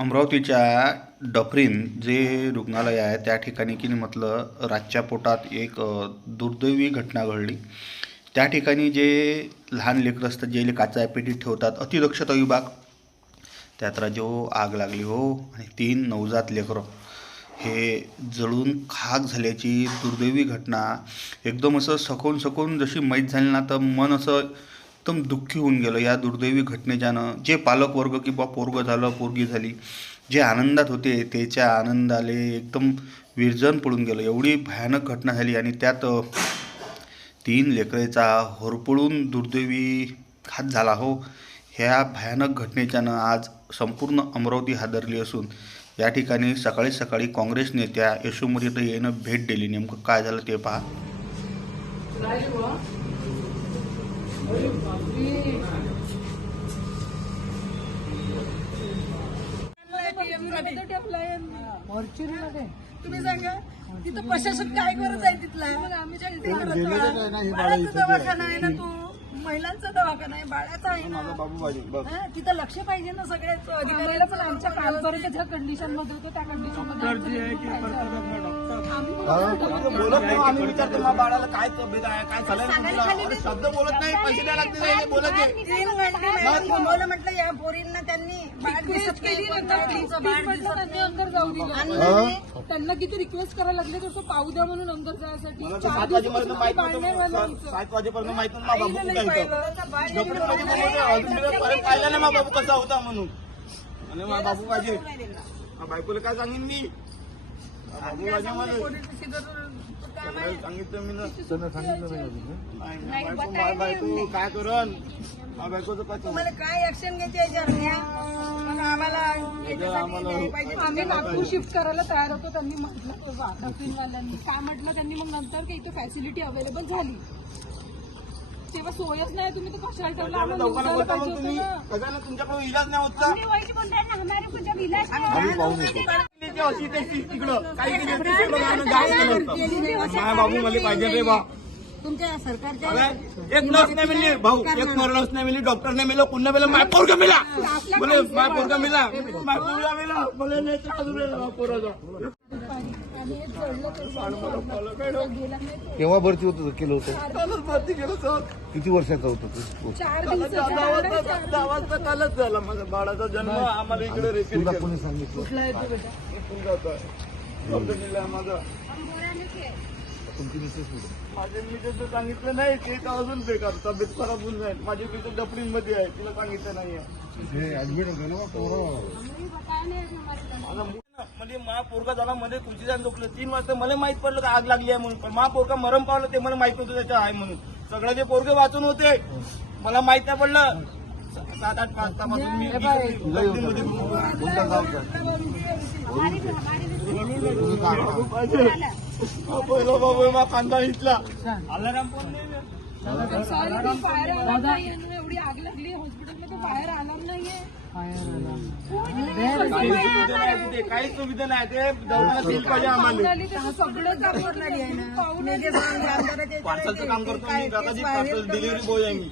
अमरावतीच्या डफरीन जे रुग्णालय आहे त्या ठिकाणी की नाही म्हटलं रातच्या पोटात एक दुर्दैवी घटना घडली. त्या ठिकाणी जे लहान लेकरं असतात जे काचा पेटीत ठेवतात अतिदक्षता विभाग त्यात जो आग लागली हो आणि 3 नवजात लेकरं हे जळून खाक झाल्याची दुर्दैवी घटना. एकदम असं सकून जशी माहीत झाली ना तर मन असं एकदम दुःखी होऊन गेलं या दुर्दैवी घटनेच्यानं. जे पालकवर्ग की बा पोरगं झालं पोरगी झाली जे आनंदात होते त्याच्या आनंदाले एकदम विरजन पडून गेलं. एवढी भयानक घटना झाली आणि त्यात 3 लेकरेचा होरपळून दुर्दैवी घात झाला हो. ह्या भयानक घटनेच्यानं आज संपूर्ण अमरावती हादरली असून या ठिकाणी सकाळी सकाळी काँग्रेस नेत्या यशोमतीताई येणं भेट दिली. नेमकं काय झालं ते पहा. तुम्ही सांगा तिथं प्रशासन काय करत आहे तिथला बाळाचा दवाखाना आहे ना, तो महिलांचा दवाखाना आहे, बाळाचा आहे ना, तिथं लक्ष पाहिजे ना सगळ्याच अधिकाऱ्याला. पण आमच्या कालपर्यंत ज्या कंडिशन मध्ये होतो त्या कंडिशन मध्ये आम्ही विचारतो मग बाळाला काय तब्येत आहे काय चालू शब्द बोलत नाही, पैसे द्यायला लागते बोलत बोल म्हटलं या पोरींना त्यांनी बाळ दिसत केली त्यांनी अंदर जाऊ दिलं. त्यांना किती रिक्वेस्ट करायला लागले तसं पाहू द्या म्हणून अंदर जायसाठी. 7 वाजेपर्यंत माहित नव्हतं, 7 वाजेपर्यंत माहित नव्हतं बाबू कुठे पाहिलं ना मा बाबू कसा होता म्हणून. आणि मा बाबू पाहिजे बायकोला काय सांगेन मी, बाबू पाहिजे मला सांगितलं मी ना. बायको काय करण बायकोचं काय तुम्हाला काय ऍक्शन घ्यायची याच्यावर आम्हाला आम्ही नागपूर शिफ्ट करायला तयार होतो. त्यांनी म्हटलं तेव्हा डफरीनवाल्यांनी काय म्हटलं त्यांनी मग नंतर की इथं फॅसिलिटी अवेलेबल झाली तेव्हा सोयच नाही. तुम्ही तर कशाला ठेवला तुमच्याकडे इलाज नाही होत बाबू मला पाहिजे रे बा. तुमच्या सरकारच्या एक नर्स नाही मिळली भाऊ, एक नर्स नाही मिळली, डॉक्टर नाही मिळलं, कुणा मिळलं, माय पोरगा मिळा बोले माय पोरगा मिळा माय पोरगा मिळा बोले नाही केव्हा भरती होतं केलं होतं भरती केलं सर. किती वर्षाचा होतं तू? 10 वाजता कालच झाला माझ्या बाळाचा जन्म. आम्हाला इकडे रेफर तुला कोणी सांगितलं? माझा तुमची मिसेस होती? माझ्या मिसेस सांगितलं नाही ते तर अजून बेकार तब्येत खराब होऊन जाईल. माझी मिसेस डफरीन मध्ये आहे, तिला सांगितलं नाहीये. ऍडमिट होतं ना म्हणजे मा पोरगा झाला मध्ये तुमची जाण झोपलं 3 वाजता मला माहित पडलं आग लागली आहे म्हणून. पण मा पोरगा मरम पावलं ते मला माहित नव्हतं त्याच्या आहे म्हणून. सगळे जे पोरगे वाचून होते मला माहित नाही पडलं. 7-8 वाजतापासून मी पहिला बाबू मा कांदा इथला अलाराम पण एवढी आग लागली हॉस्पिटलमध्ये बाहेर आलाम नाहीये. काहीच सुविधा नाही. ते दवाखान्यात दिली पाहिजे आम्हाला. सगळं पार्सलचं काम करतो मी, दादाजी पार्सल डिलिव्हरी बॉय आहे मी.